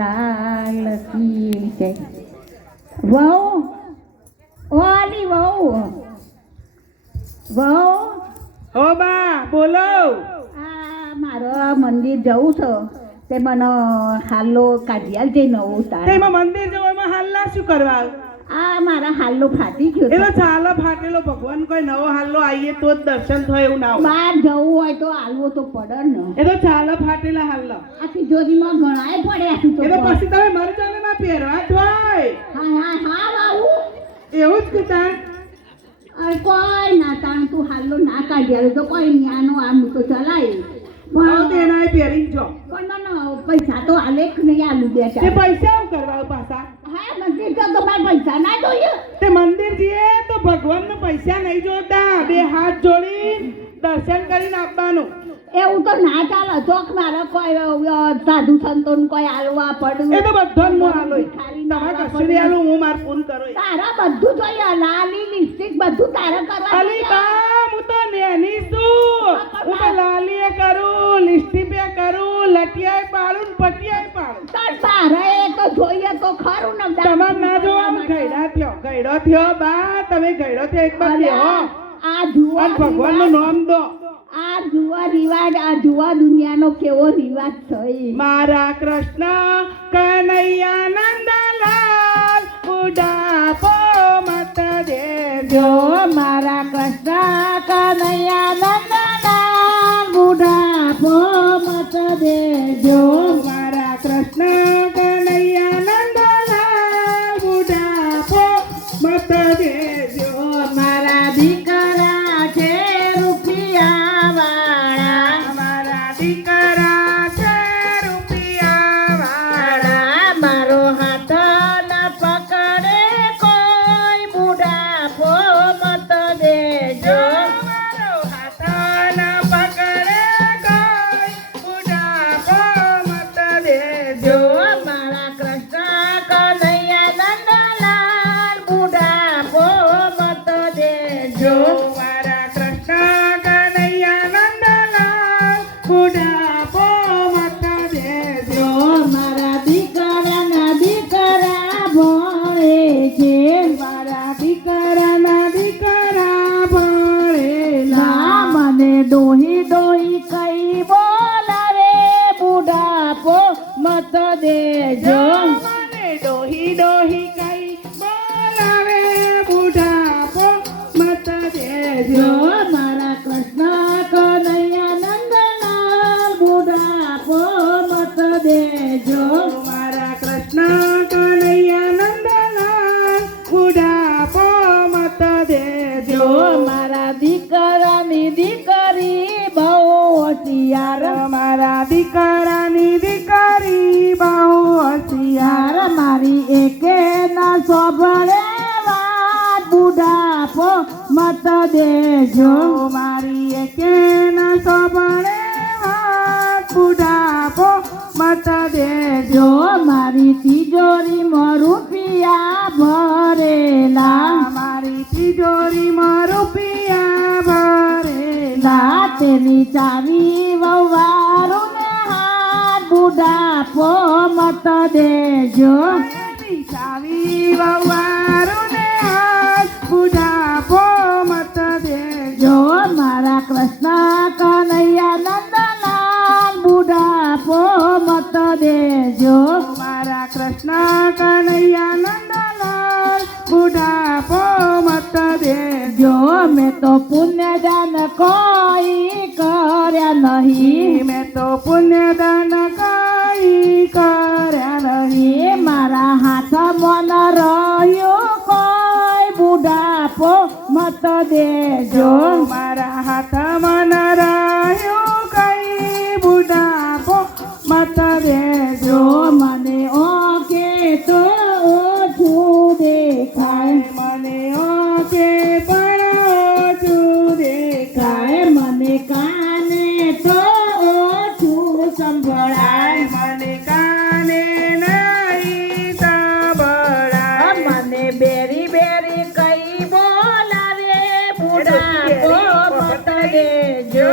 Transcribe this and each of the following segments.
લાલ કી જય. વહુ ઓલી વહુ વહુ ઓ બા બોલો. આ મારો મંદિર જવું છે તે મને હાલો કાઢી આલજે નવું તાર. તેમાં મંદિર જવામાં હાલના શું કરવા? આ મારા હાલો ફાટી ગયો એનો ચાલો ફાટેલો ભગવાન કોઈ નવો હાલો આવીએ તો જ દર્શન થાય એવું ના હોય. બહાર જવું હોય તો હાલવો તો પડે ને. એ તો ચાલો ફાટેલા હાલો. આ તિજોરીમાં ઘણાય પડ્યા છે તો એ તો પછી તમે મરી જાને ના પહેરવા જ હોય. હા હા હા બાબુ એવું જ કીધા. અરે કોઈ ના તાણ તું હાલો ના કાઢી આવ્યો તો કોઈ ન્યાનો આમ તો ચલાય પણ તેના પહેરી જો. પણ ના પૈસા તો આલેખ નહીં આલુ તે બેટા. પૈસા શું કરવા પાછા? હા મંદિર તો તમારે પૈસા ના જોઈએ. તે મંદિર જઈએ તો ભગવાનને પૈસા નહીં જોતા, બે હાથ જોડી દર્શન કરીને આપવાનું. એવું તો ના ચાલે. ચોક મારે કોઈ સાધુ સંતોન કોઈ આલવા પડ્યું. એ તો બધો હું આલો. તમારે કશું નહીં આલું, હું માર ફોન કરું. તારા બધું જોઈએ લાલી લિપસ્ટિક બધું તારે કરવા અલી બા હું તો નેની છું. હું તો લાલીએ કરું, લિપસ્ટિકે કરું, લટિયાએ પાડું, પટિયાએ પાડું. તારે એ તો જોઈએ તો ખરું ને. તમારે ના જોવા ગયડા થયો બા. તમે ગયડો થયો એક બાર બેહો આ જુઓ અને ભગવાનનું નામ દો. આ જુવા રિવાજ આ જુવા દુનિયાનો કેવો રિવાજ છે. મારા કૃષ્ણ કનૈયા નંદલાલ બુઢાપો મત દેજો. મારા કૃષ્ણ કનૈયા નંદલાલ બુઢાપો મત દેજો. મારા કૃષ્ણ કનૈયા નંદલાલ બુઢાપો મત દેજો. મારા દીકરા છે રૂપિયા વાળા. મારા દીકરા છે રૂપિયા વાળા. મારો હાથ ન પકડે કોઈ બુઢાપો મત દેજો. મારો હાથ ન પકડે કોઈ બુઢાપો મત દેજો. મારા કૃષ્ણ કનૈયા નંદલાલ બુઢાપો મત દેજો. મારા કૃષ્ણ કનૈયા નંદલાલ બુઢાપો મત દેજો. મારા દીકરાના દીકરા ભણે છે. મારા દીકરાના દીકરા ભણેલા. મને ડોહી ડોહી કઈ બોલાવે બુઢાપો મત દેજો. મને ડોહી ડોહી કઈ બોલાવે બુઢાપો મત દેજો. મારા કૃષ્ણ કનૈયા નંદલાલ બુઢાપો મત દેજો. મારા કૃષ્ણ કનૈયા નંદલાલ બુઢાપો મત દેજો. મારા દીકરાની દીકરી બહુ હોશિયાર. મારા દીકરાની દીકરી બહુ હોશિયાર. મારી એકે ના સોભળે વાત બુઢાપો મત દેજો. મારી એકે ના સોભળે વાત બુઢાપો મત દેજો. મારી તિજોરીમાં રૂપિયા ભરેલા. મારી તિજોરીમાં રૂપિયા ભરેલા. તેની ચાવી વવારું ને હાથ બુઢાપો મત દેજો. એની ચાવી વવારું ને હાથ બુઢાપો મત દેજો. મારા કૃષ્ણ કનૈયા નંદલાલ બુઢાપો મત દેજો. મારા કૃષ્ણ કનૈયા નંદલાલ બુઢાપો મત દેજો. મેં તો પુણ્યદાન કોઈ કર્યા નહીં. મેં તો પુણ્યદાન કઈ કર્યા નહીં. મારા હાથમાં ન રહ્યું કોઈ બુઢાપો મત દેજો. મારા હાથમાં ન રહ્યું કઈ બુઢાપો મત દેજો. મને ઓકે તો ઓછું દેખાય. મને ઓકે પણ ઓછું દેખાય. મને કાને તો ઓછું સંભળાય. મને કાને નહીં સાંભળાય. મને બેરી બેરી કઈ બોલાવે બુઢાપો મત દેજો.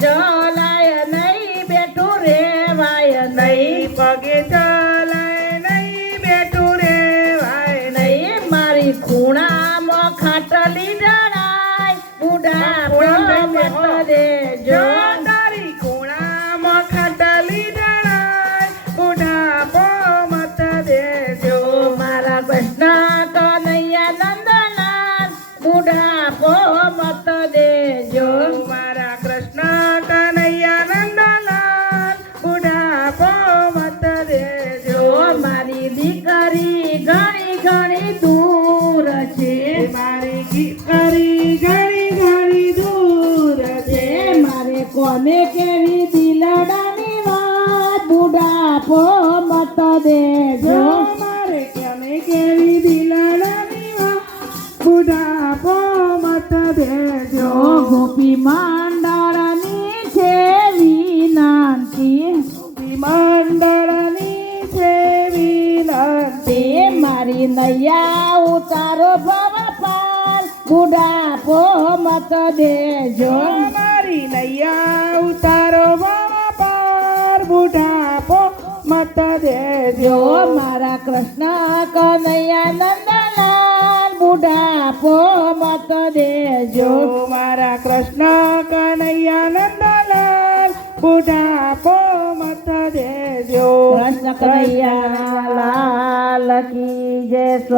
ચલાય નહીં બેઠું રેવાય નહીં પગે ચલાય નહીં બેઠું રેવાય નહીં મારી ખૂણામાં ખાટલી ડળાય બુઢા મત દેજો તારી ખૂણામાં ખાટલી ડળાય બુઢાપો મત દેજો મારા કૃષ્ણ કનૈયા નંદલાલ બુઢાપો મત દેજો મારા કૃષ્ણ કનૈયા નંદલાલ બુઢાપો મત દેજો મારી દીકરી ઘણી ઘણી દૂર છે મારી દીકરી ઘણી ઘણી દૂર છે મારે કોને કેવી દિલડાની વાત બુઢાપો મત દેજો મારે કેમે કેવી દિલડાની વાત બુઢાપો મત દેજો ગોપી મંડળની છે વિનંતી મંડળની છે વિનંતી તે મારી નૈયા ઉતારો ભવ પાર બુઢાપો મત દેજો મારી નૈયા ઉતારો પાર બુઢાપો મત દેજો મારા કૃષ્ણ કનૈયા નંદલાલ બુઢાપો મત દેજો મારા કૃષ્ણ કનૈયા નંદલાલ બુઢાપો મત દેજો કૃષ્ણ કનૈયા લાલ કી જય